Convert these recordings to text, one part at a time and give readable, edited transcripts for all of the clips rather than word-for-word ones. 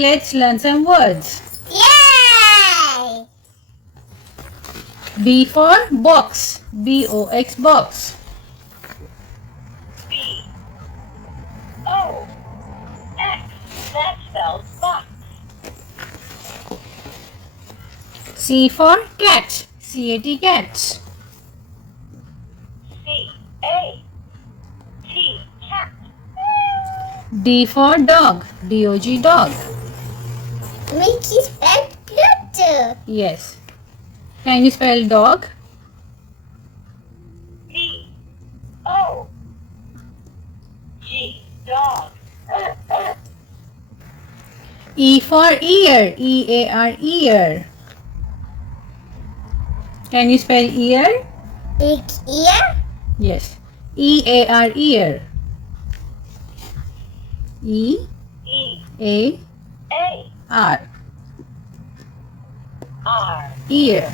let's learn some words. Yay! B for box. B-O-X, box. B-O-X. That spells box. C for cat. C-A-T, cat. C-A-T. Cat. D for dog. D-O-G, dog. Mickey spelled Pluto. Yes. Can you spell dog? D-O-G. Dog. E for ear. E-A-R, ear. Can you spell ear? Big ear. Yes. E-A-R, ear. E-A-R, E-A-R. ear.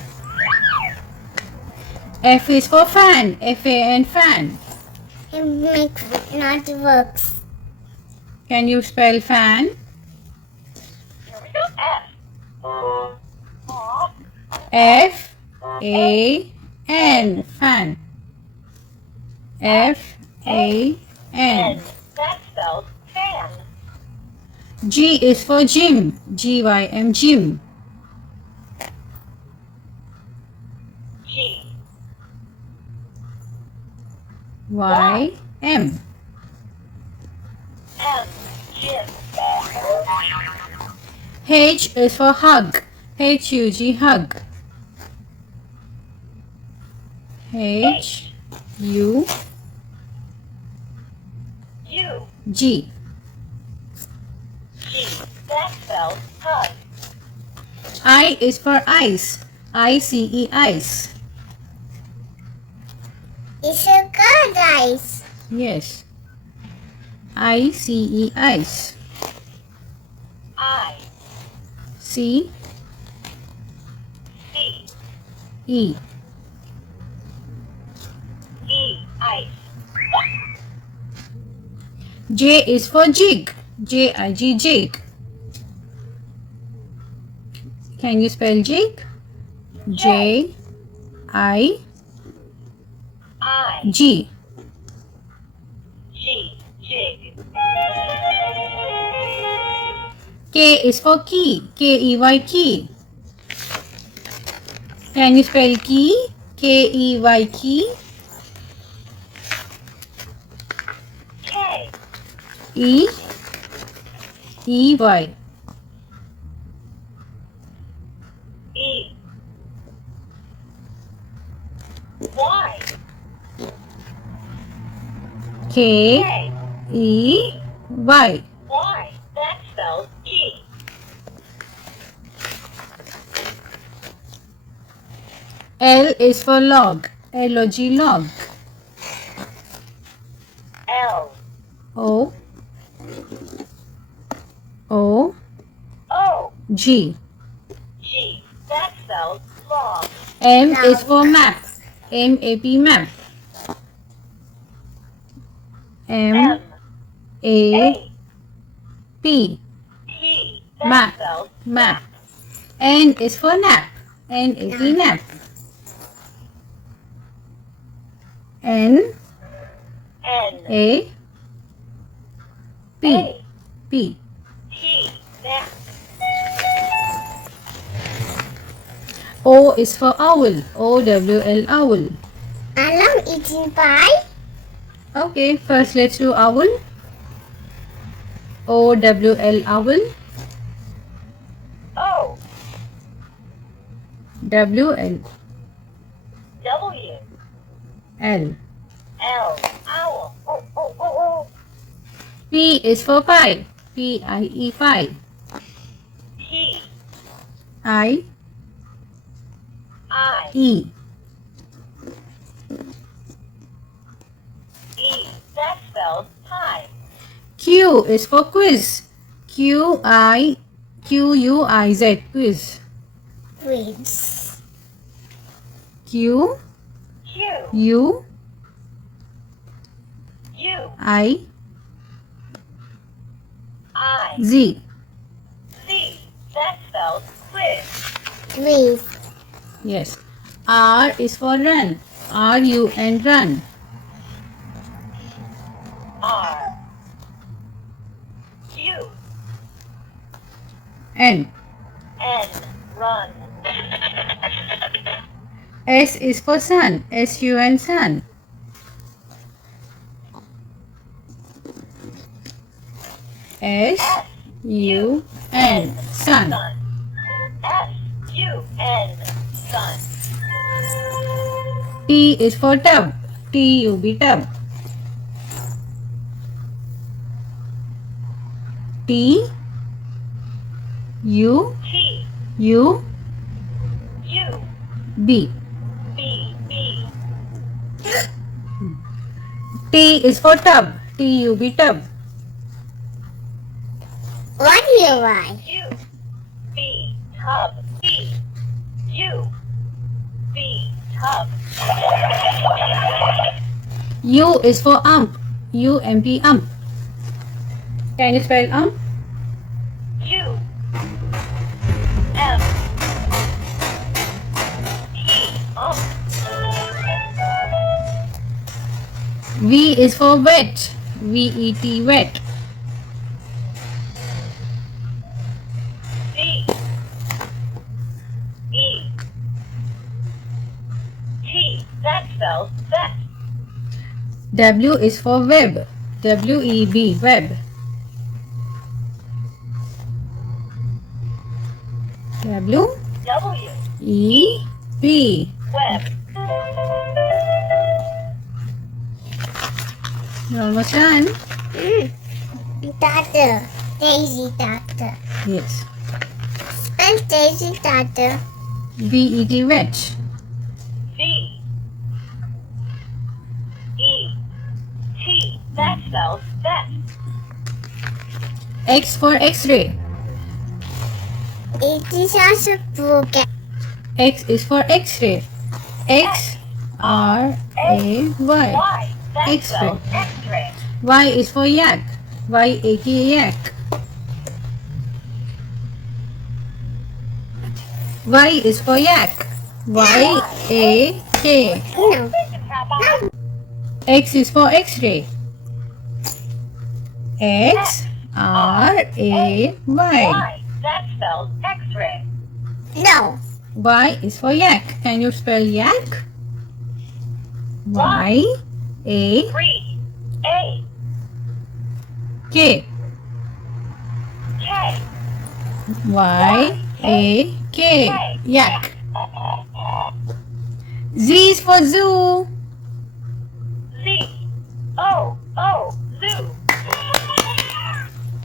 F is for fan. F-A-N, fan. It makes not works. Can you spell fan? F. F-A-N, fan. F-A-N. N. That spells fan. G is for gym. G-Y-M, gym. G. Y-M. M. Gym. H is for hug. H-U-G, hug. H-U-G. U. G. That spells hug. I is for ice. I-C-E, ice. It's a good ice. Yes. I-C-E, ice. I. C-E. C. E. Ice. J is for jig. J-I-G, jig. Can you spell jig? J-I-G. I. G. Jig. K is for key. K-E-Y, key. Can you spell key? K-E-Y, key. K. E-E-Y. E. Y. K-E-Y. Y. That spells key. L is for log. L-O-G, log. L. O. O. O. G. G. That spells log. M is for map. M-A-P, map. M. M-A-P. P. That Map. spells Map. N is for nap. N-A-P, nap. N. N-A-P. A. P. T. Nap. O is for owl. O-W-L, owl. I love eating pie. Okay, first let's do owl. O-W-L, owl. O. W-L. W. L. L. Owl. O. O. O. O. P is for pie. P-I-E, pie. P. I-E. I. E. That spells pie. Q is for quiz. Q-U-I-Z, quiz. Quiz. Q. Q. U. U. I. I. Z. That spells quiz. Quiz. Yes. R is for run. R-U-N, run. R U N. N run. S is for sun. S-U-N, sun. S-U-N, sun. Sun. S-U-N sun. T is for tub. T-U-B, tub. T U T U U B. B B. T is for tub. T-U-B, tub. What do you want? U B tub. T U B tub. U is for ump. U-M-P, ump. Can you spell ump? U M P V is for wet. V-E-T, wet. V E T. That spells vet. W is for web. W-E-B, web. W W-E-B. web. You're almost done. Toddler. Daisy toddler. Yes. Spell Daisy toddler. V-E-T, wet. V E T. That spells vet. X for X-ray. It is also broken. X is for X-ray. X-R-A-Y. Y. That X-ray. spells X-ray. Y is for yak. Y-A-K, yak. Y is for yak. Y-A-K. No. X is for X-ray. X-R-A-Y. Y. That spells X-ray. No. Y is for yak. Can you spell yak? Y-A-K. Free. A K. Y-A-K. Yak. Z is for zoo.